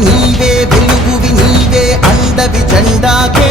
నీవే వెలుగువి నీవే అందవి జెండాకే